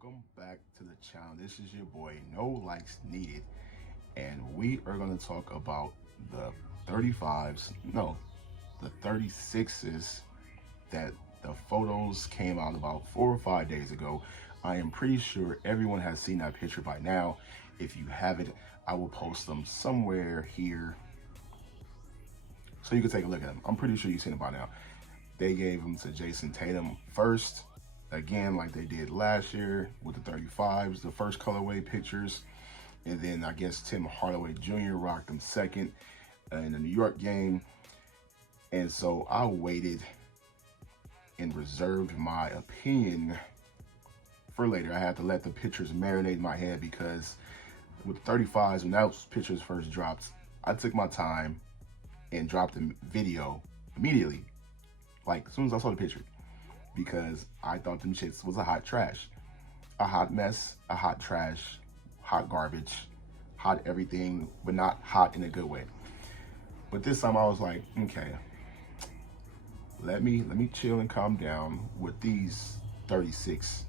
welcome back to the channel. This is your boy No Likes Needed, and we are going to talk about the 35s, no, the 36s that the photos came out about 4 or 5 days ago. I am pretty sure everyone has seen that picture by now. If you haven't, I will post them somewhere here so you can take a look at them. I'm pretty sure you've seen it by now. They gave them to Jayson Tatum first, again, like they did last year with the 35s, the first colorway pictures. And then I guess Tim Hardaway Jr. rocked them second in the New York game. And so I waited and reserved my opinion for later. I had to let the pictures marinate in my head because with the 35s, when those pictures first dropped, I took my time and dropped the video immediately, like as soon as I saw the picture, because I thought them shits was a hot trash, a hot mess, a hot trash, hot garbage, hot everything, but not hot in a good way. But this time I was like, okay, let me chill and calm down with these 36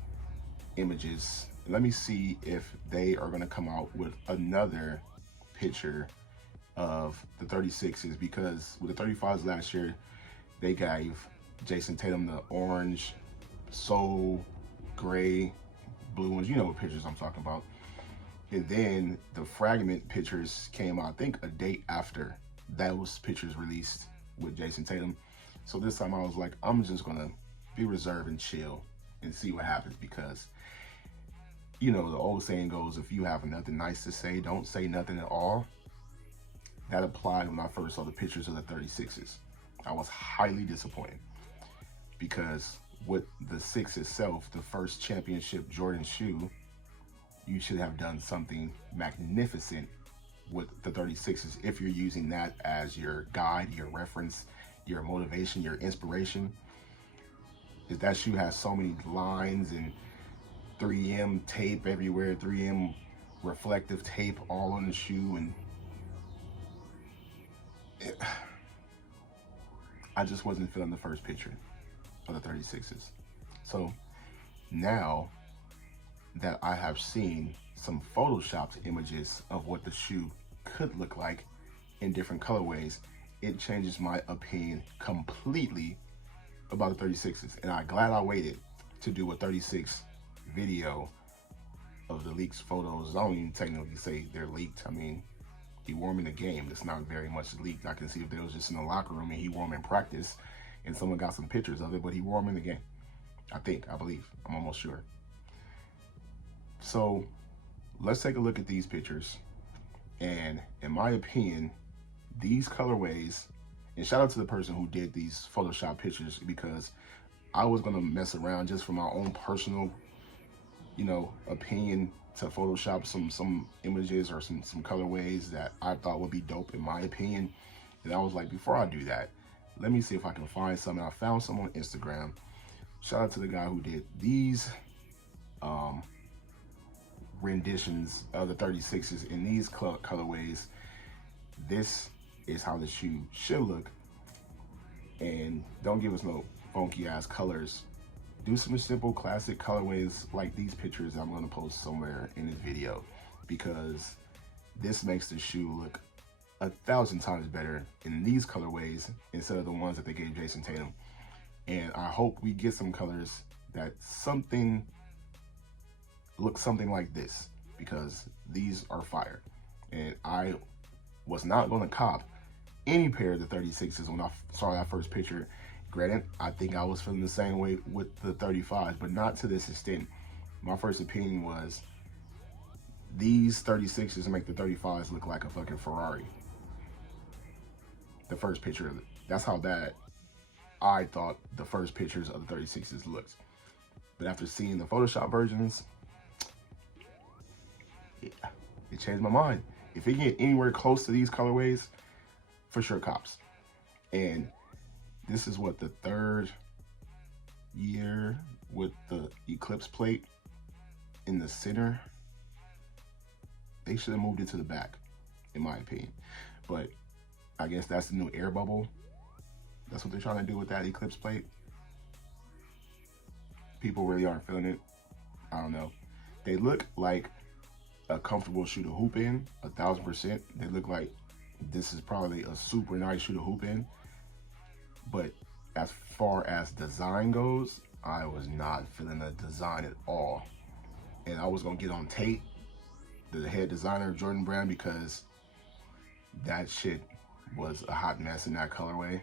images. Let me see if they are gonna come out with another picture of the 36s, because with the 35s last year, they gave Jayson Tatum the orange, soul, gray, blue ones. You know what pictures I'm talking about. And then the fragment pictures came out, I think, a day after those pictures released with Jayson Tatum. So this time I was like, I'm just gonna be reserved and chill and see what happens, because you know the old saying goes, if you have nothing nice to say, don't say nothing at all. That applied when I first saw the pictures of the 36s. I was highly disappointed, because with the 6 itself, the first championship Jordan shoe, you should have done something magnificent with the 36s if you're using that as your guide, your reference, your motivation, your inspiration. Is that shoe has so many lines and 3M tape everywhere, 3M reflective tape all on the shoe, and I just wasn't feeling the first picture of the 36s. So now that I have seen some photoshopped images of what the shoe could look like in different colorways, it changes my opinion completely about the 36s. And I'm glad I waited to do a 36 video of the leaked photos. I don't even technically say they're leaked. I mean, he wore them in the game. It's not very much leaked. I can see if they was just in the locker room and he wore them in practice and someone got some pictures of it, but he wore them in the game. I believe, I'm almost sure. So let's take a look at these pictures. And in my opinion, these colorways, and shout out to the person who did these Photoshop pictures, because I was gonna mess around just for my own personal, opinion, to Photoshop some images or some colorways that I thought would be dope in my opinion. And I was like, before I do that, let me see if I can find something. I found some on Instagram. Shout out to the guy who did these renditions of the 36s in these colorways. This is how the shoe should look. And don't give us no funky ass colors. Do some simple classic colorways like these pictures I'm going to post somewhere in this video, because this makes the shoe look 1,000 times better in these colorways instead of the ones that they gave Jayson Tatum. And I hope we get some colors that look something like this, because these are fire. And I was not going to cop any pair of the 36s when I saw that first picture. Granted, I think I was feeling the same way with the 35s, but not to this extent. My first opinion was these 36s make the 35s look like a fucking Ferrari. The first picture of it. That's how bad I thought the first pictures of the 36s looked. But after seeing the Photoshop versions, it changed my mind. If it get anywhere close to these colorways, for sure cops. And this is what, the third year with the Eclipse plate in the center. They should have moved it to the back, in my opinion. But I guess that's the new air bubble. That's what they're trying to do with that Eclipse plate. People really aren't feeling it. I don't know. They look like a comfortable shoe to hoop in, 1000%. They look like this is probably a super nice shoe to hoop in. But as far as design goes, I was not feeling the design at all. And I was gonna get on Tate, the head designer of Jordan Brand, because that shit was a hot mess in that colorway.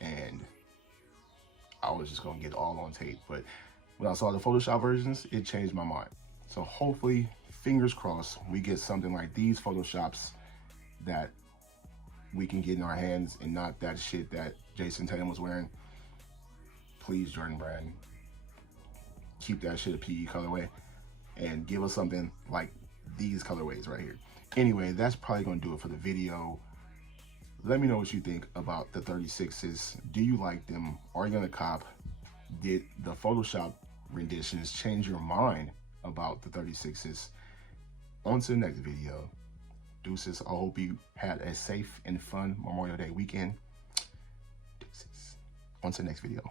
And I was just gonna get all on Tate. But when I saw the Photoshop versions, it changed my mind. So hopefully, fingers crossed, we get something like these Photoshops that we can get in our hands and not that shit that Jason Tatum was wearing. Please, Jordan Brand, keep that shit a PE colorway and give us something like these colorways right here. Anyway, that's probably gonna do it for the video. Let me know what you think about the 36s. Do you like them? Are you gonna cop? Did the Photoshop renditions change your mind about the 36s? On to the next video. Deuces. I hope you had a safe and fun Memorial Day weekend. Deuces. On to the next video.